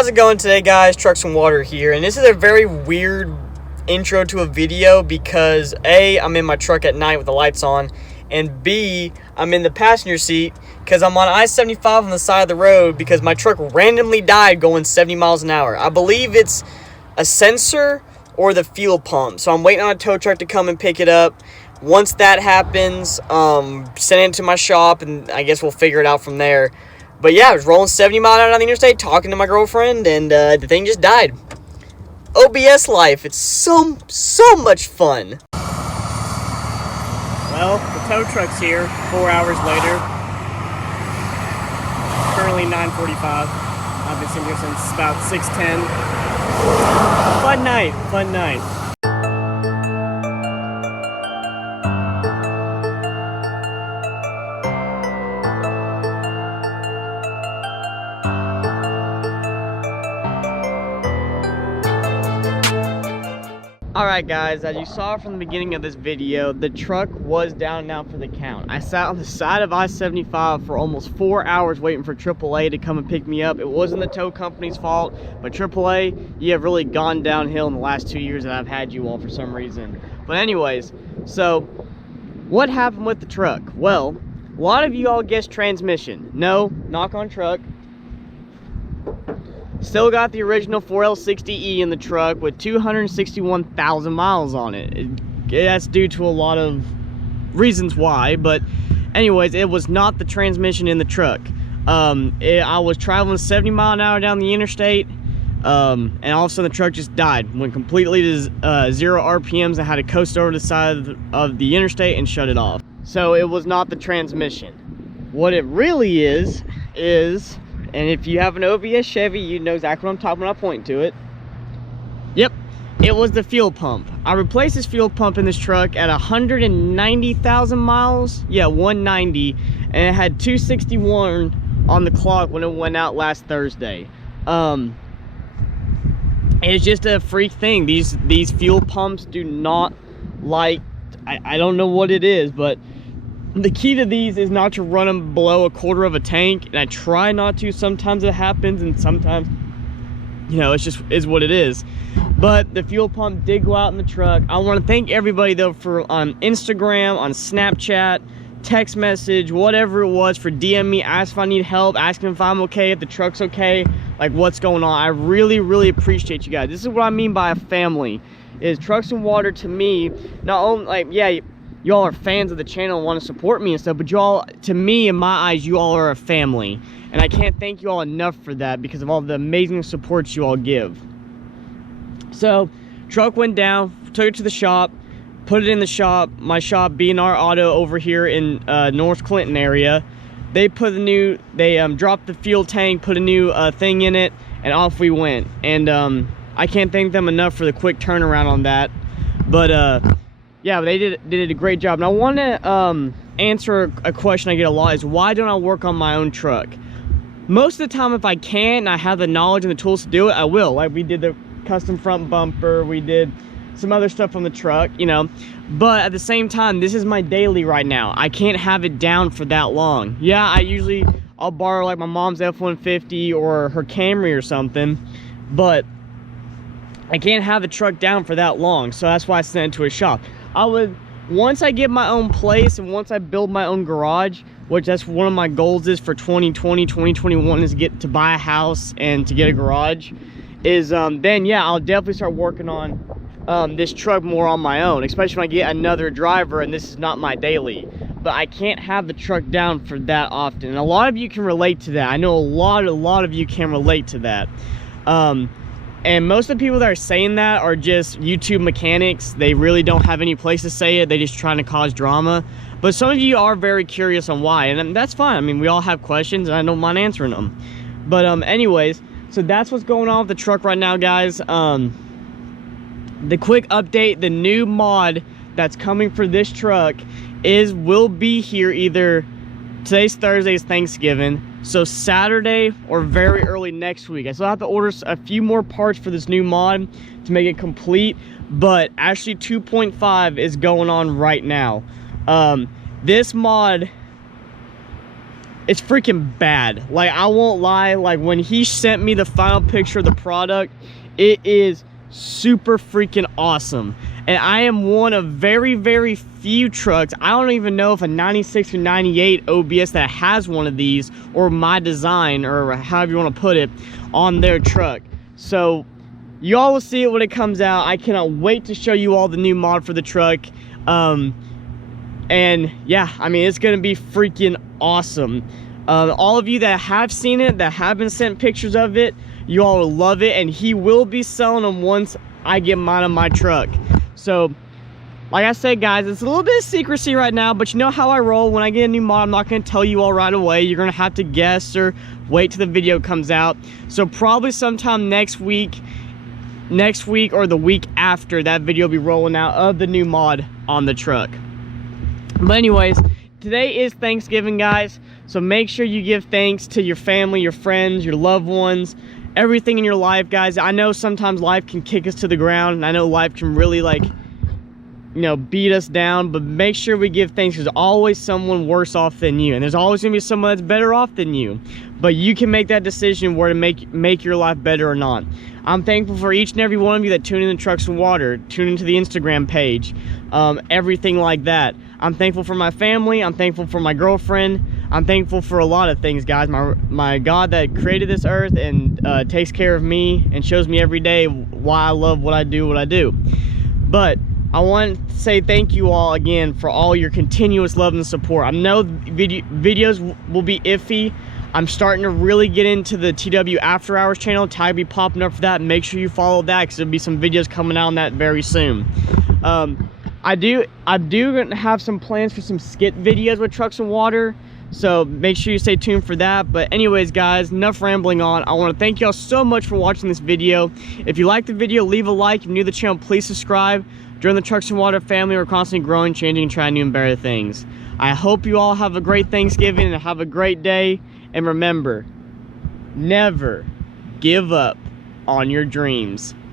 How's it going today, guys? Trucks and Water here, and this is a very weird intro to a video because A, I'm in my truck at night with the lights on, and B, I'm in the passenger seat because I'm on I-75 on the side of the road because my truck randomly died going 70 miles an hour. I believe it's a sensor or the fuel pump, so I'm waiting on a tow truck to come and pick it up. Once that happens, send it to my shop, and I guess we'll figure it out from there. But yeah, I was rolling 70 miles an hour on the interstate, talking to my girlfriend, and the thing just died. OBS life, it's so much fun. Well, the tow truck's here 4 hours later. Currently 9:45. I've been sitting here since about 6:10. Fun night. Alright guys, as you saw from the beginning of this video, the truck was down now for the count. I sat on the side of I-75 for almost 4 hours waiting for AAA to come and pick me up. It wasn't the tow company's fault, but AAA, you have really gone downhill in the last 2 years that I've had you all for some reason. But anyways, so what happened with the truck? Well, a lot of you all guessed transmission. No, knock on truck. Still got the original 4L60E in the truck with 261,000 miles on it. That's due to a lot of reasons why, but anyways, it was not the transmission in the truck. I was traveling 70 miles an hour down the interstate, and all of a sudden the truck just died. Went completely to 0 RPMs. I had to coast over the side of the interstate and shut it off. So it was not the transmission. What it really is, and if you have an OBS Chevy, you know exactly what I'm talking about. I point to it. Yep, it was the fuel pump. I replaced this fuel pump in this truck at 190,000 miles. Yeah, 190, and it had 261 on the clock when it went out last Thursday. It's just a freak thing. These fuel pumps do not like. I don't know what it is, but the key to these is not to run them below a quarter of a tank, and I try not to. Sometimes it happens, and sometimes, you know, it's just is what it is. But the fuel pump did go out in the truck. I want to thank everybody though for on Instagram, on Snapchat, text message, whatever it was, for DM me, ask if I need help, asking if I'm okay, if the truck's okay, like what's going on. I really appreciate you guys. This is what I mean by a family. Is Trucks and Water to me, not only, like, yeah, y'all are fans of the channel and want to support me and stuff, but y'all, to me, in my eyes, you all are a family. And I can't thank you all enough for that because of all the amazing support you all give. So, truck went down, took it to the shop, put it in the shop, my shop, B&R Auto over here in North Clinton area. They put dropped the fuel tank, put a new thing in it, and off we went. And I can't thank them enough for the quick turnaround on that. But, yeah, they did a great job. And I want to answer a question I get a lot, is why don't I work on my own truck? Most of the time, if I can and I have the knowledge and the tools to do it, I will. Like, we did the custom front bumper, we did some other stuff on the truck, you know. But at the same time, this is my daily right now. I can't have it down for that long. Yeah, I'll borrow like my mom's F-150 or her Camry or something, but I can't have the truck down for that long. So that's why I sent it to a shop. Once I get my own place and once I build my own garage, which that's one of my goals is for 2020, 2021, is to buy a house and to get a garage, is then yeah, I'll definitely start working on this truck more on my own, especially when I get another driver and this is not my daily. But I can't have the truck down for that often. And a lot of you can relate to that. I know a lot of you can relate to that. And most of the people that are saying that are just YouTube mechanics. They really don't have any place to say it. They're just trying to cause drama. But some of you are very curious on why, and that's fine. I mean, we all have questions, and I don't mind answering them. But anyways, so that's what's going on with the truck right now, guys. The quick update, the new mod that's coming for this truck will be here either today's Thursday, is Thanksgiving, so Saturday or very early next week. I still have to order a few more parts for this new mod to make it complete, but actually 2.5 is going on right now. This mod it's freaking bad. Like, I won't lie, like when he sent me the final picture of the product, it is super freaking awesome. And I am one of very, very few trucks, I don't even know if a 96 or 98 OBS that has one of these, or my design, or however you want to put it, on their truck. So y'all will see it when it comes out. I cannot wait to show you all the new mod for the truck. And yeah, I mean, it's gonna be freaking awesome. All of you that have seen it, that have been sent pictures of it, you all will love it, and he will be selling them once I get mine on my truck. So like I said, guys, it's a little bit of secrecy right now, but you know how I roll. When I get a new mod, I'm not gonna tell you all right away. You're gonna have to guess or wait till the video comes out. So probably sometime next week or the week after, that video will be rolling out of the new mod on the truck. But anyways, today is Thanksgiving, guys, so make sure you give thanks to your family, your friends, your loved ones, everything in your life, guys. I know sometimes life can kick us to the ground, and I know life can really, like, you know, beat us down, but make sure we give thanks. There's always someone worse off than you, and there's always gonna be someone that's better off than you, but you can make that decision where to make your life better or not. I'm thankful for each and every one of you that tune in to Trucks and Water, tune into the Instagram page, everything like that. I'm thankful for my family. I'm thankful for my girlfriend. I'm thankful for a lot of things, guys. My God that created this earth and takes care of me and shows me every day why I love what I do. But I want to say thank you all again for all your continuous love and support. I know videos will be iffy. I'm starting to really get into the TW After Hours channel. Tag be popping up for that. Make sure you follow that, because there'll be some videos coming out on that very soon. I do have some plans for some skit videos with Trucks and Water, so make sure you stay tuned for that. But anyways, guys, enough rambling on. I want to thank y'all so much for watching this video. If you liked the video, leave a like. If you're new to the channel, please subscribe. Join the Trucks and Water family. We're constantly growing, changing, and trying new and better things. I hope you all have a great Thanksgiving and have a great day. And remember, never give up on your dreams.